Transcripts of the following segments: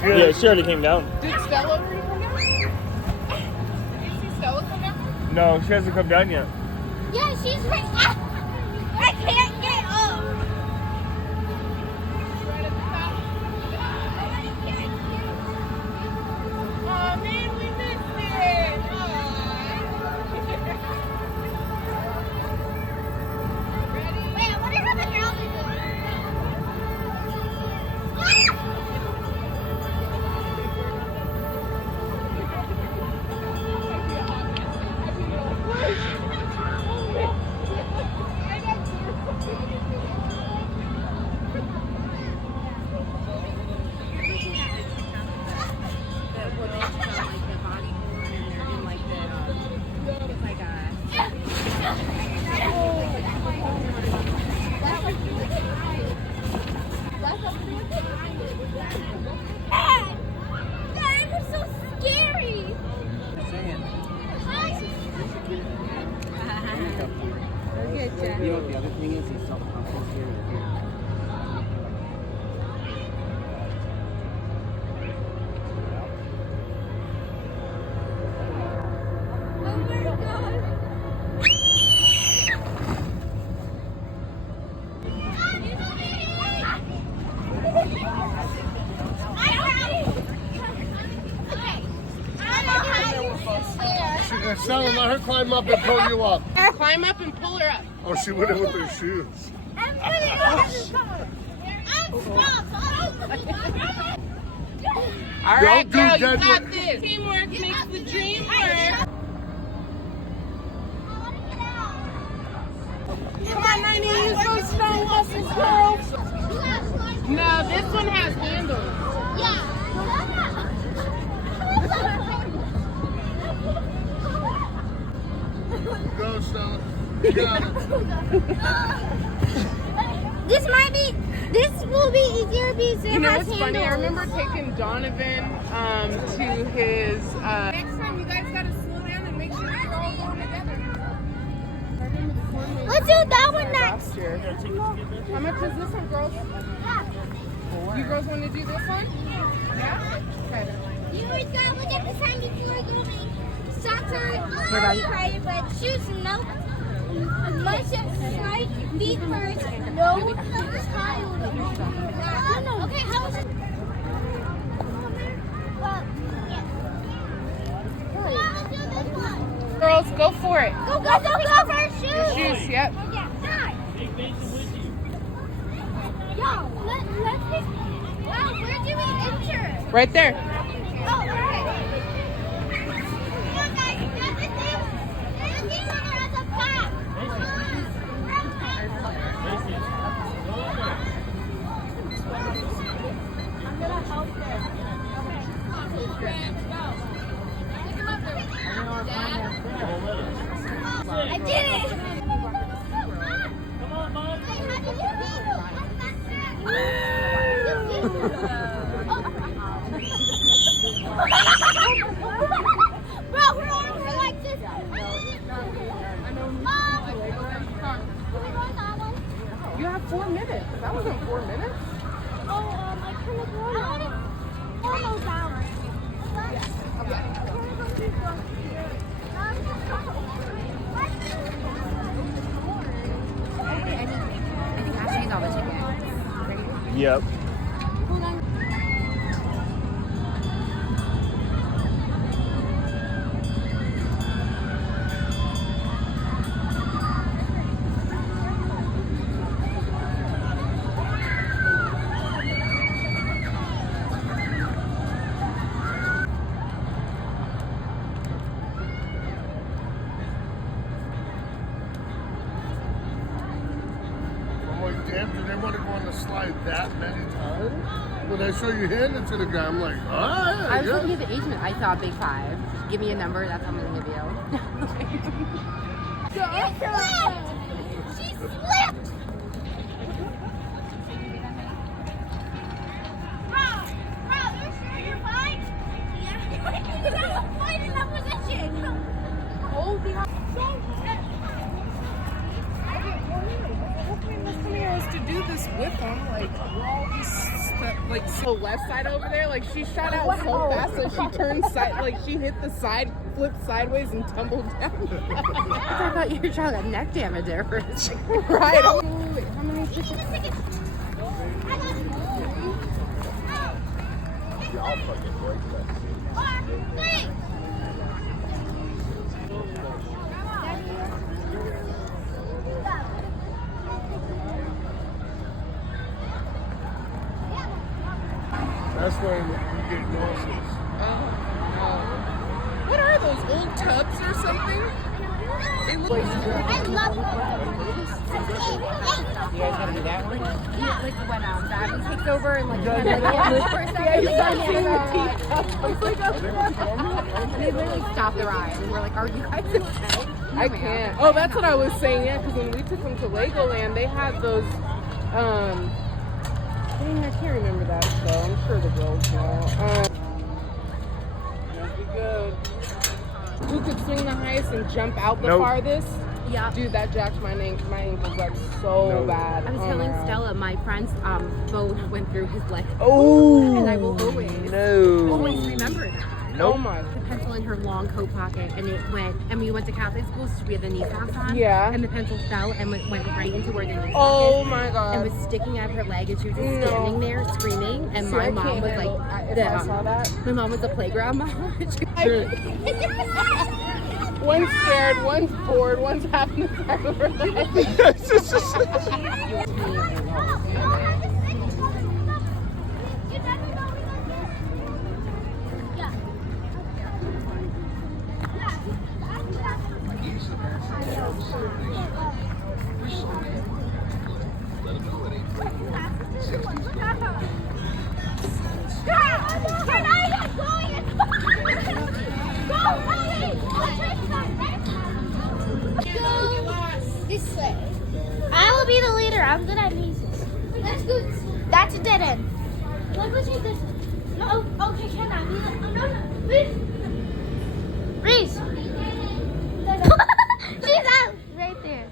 Yeah, she already came down. Did Stella already come down? Did you see Stella come down? No, she hasn't come down yet. Yeah, she's right. I can't get up. Right at the top. Oh man, we missed it. Ready? Wait, I wonder how the girls are doing. That was so scary. You know, the other thing is he's self-confident. Oh my god. Stella, let her climb up and pull you up. Climb up and pull her up. Oh, she went in with her shoes. I'm stuck. All right, Don't do girl, you that got one. this. Teamwork makes the dream work. Come on, 90, use those stone muscles, girl. No, this one has handles. Go, Stella. You got it. This will be easier because it You know has what's funny? I handles. remember taking Donovan to his. Next time, you guys gotta slow down and make sure you're all going together. Let's do that one next. How much is this one, girls? You girls want to do this one? Yeah? Okay. You always gotta look at the time before going. Socks are right, but shoes no. Must slide feet first. No child. Okay, how is it? Let's do this one. Girls, go for it. Go for shoes. Your shoes, yep. Yo, let's pick. Wow, where do we enter? Right there. Oh, okay. Come on, guys. There's the thing. There's a thing that has a path. I'm gonna help them. I did it. Come on, Mom. Bro, we're like this. Mom, can we go on that one? You have 4 minutes. That wasn't 4 minutes. Oh, I couldn't go on that one. Almost hours. Yep. I'm like, damn, do they want to go on the slide that many times? When I saw you hand it to the guy, I'm like, all right. I was looking at the age limit. I saw a big 5. Give me a number. That's how I'm going to give you. She slipped! She slipped! Bro, you sure you're fine? Yeah. You gotta find in that position. Hold the. Hopefully, Miss Camille is to do this with them. Like, we're all just stuck. like so left side over there. Like she shot out so fast, so she turned side, like she hit the side, flipped sideways, and tumbled down. I thought you were trying to neck damage there for a second. Right. Wait, how many chickens? That's when you get nauseous. What are those old tubs or something? They look like I love You guys gotta do that one? Yeah, like when Daddy takes over and like kind of like for a second. And they literally stopped the ride and we're like, "Are you guys okay?" I can't. Oh, that's what I was saying. Yeah, because when we took them to Legoland, they had those. Dang, I can't remember that show. I'm sure the girls know. That'd be good. Who could swing the highest and jump out the Nope. farthest? Yeah. Dude, that jacked my ankles like so No. bad. I was telling Stella, my friend's phone went through his leg. Oh, And I will always remember that. Oh my. The pencil in her long coat pocket, and it went. And we went to Catholic school, so we had the knee socks on. Yeah. And the pencil fell and went right into where the knee sock Oh is, my and god. was sticking out of her leg, and she was just No. standing there screaming. And See, my I mom can't was handle- like, if I saw that. my mom was a playground mom. One's scared, one's bored, one's having the time of her life. This way. I will be the leader. I'm good at mazes. Let's go. That's a dead end. Let's go take this. No. Okay, can I? No. Reese. She's out right there.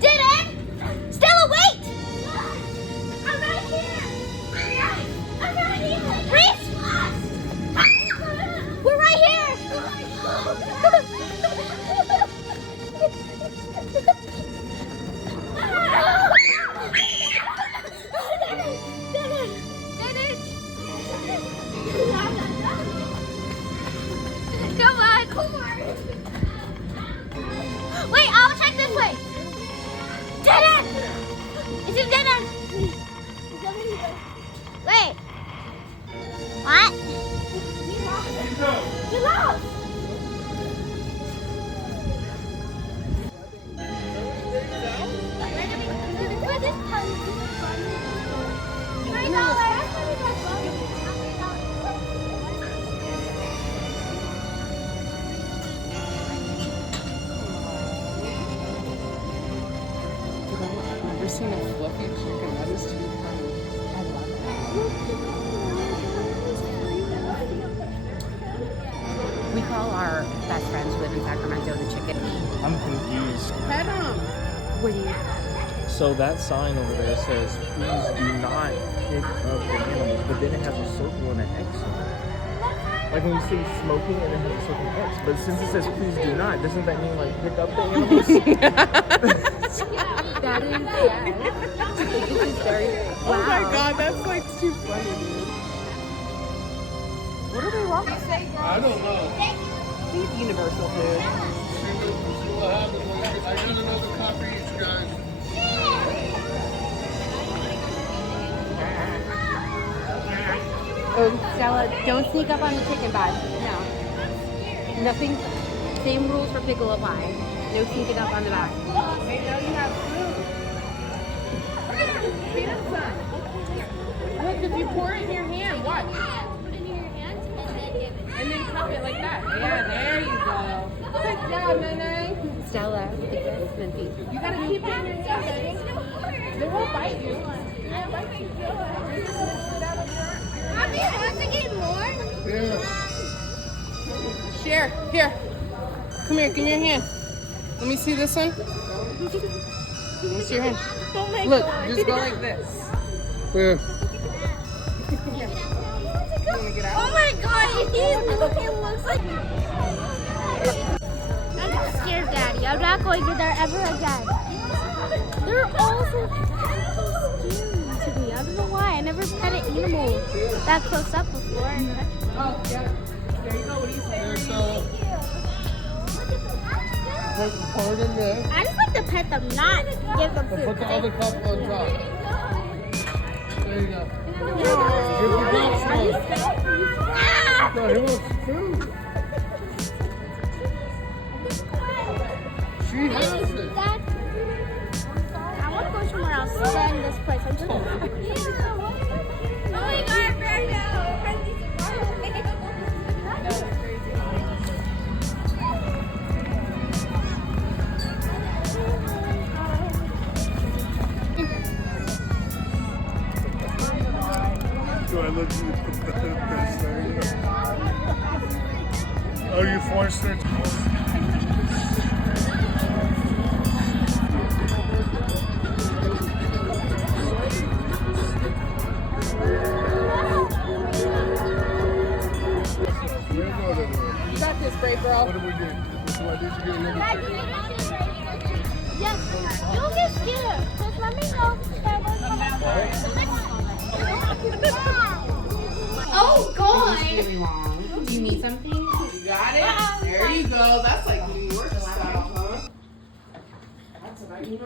Did it? Stella, wait! I'm right here! I'm right here! Reese! We're right here! Come on! Wait, I'll check this way! Dead end! It's a dead end! Wait. What? You lost! Never seen a fluffy chicken. That is too funny. I love it. We call our best friends who live in Sacramento the chicken. I'm confused. Pet 'em. What do you? So that sign over there says, please do not pick up the animals, but then it has a circle and an X on it. Like when you say smoking and it has a circle and X, but since it says please do not, doesn't that mean like pick up the animals? That is, yeah. This is very, wow. Oh my god, that's like too funny, dude. What do they want? I don't know. It's universal food. See what happens when I get another copy each, guys. Oh, Stella, don't sneak up on the chicken bud. No. Nothing. Same rules for pickle apply. No sneaking up on the back. Hey, now you have food. Feed him some. Look, if you pour it in your hand, watch. Put it in your hands and then give it. pop it like that. Yeah, there you go. Good job, Nene. Stella, because Snoopy. You gotta keep it in your hand. They won't bite you. They won't bite you. Mommy, want to get more? Yeah. Share. Here. Come here. Give me your hand. Let me see this one. Let me see your hand. Oh my Look, god. just go like this. Yeah. Oh my god, it looks like. I'm scared, Daddy. I'm not going in there ever again. They're all so scary to me. I don't know why. I never pet an animal that close up before. Oh, yeah. There you go. What do you say? There's put the part in there. I just like to pet them, not give them And food. put the other cup on top. There you go. Give the dogs one. No, he wants food. She has it. I want to go somewhere else than this place. I'm just. Oh my god, Brando! Do I look this thing? Oh, you forced her to. You got this, great girl. What do we do? Did you get another chicken? Yes, you'll get scared. Just let me know. Oh, God. Really long. Do you need something? You got it? There you go. That's like New York style, huh? That's what I need.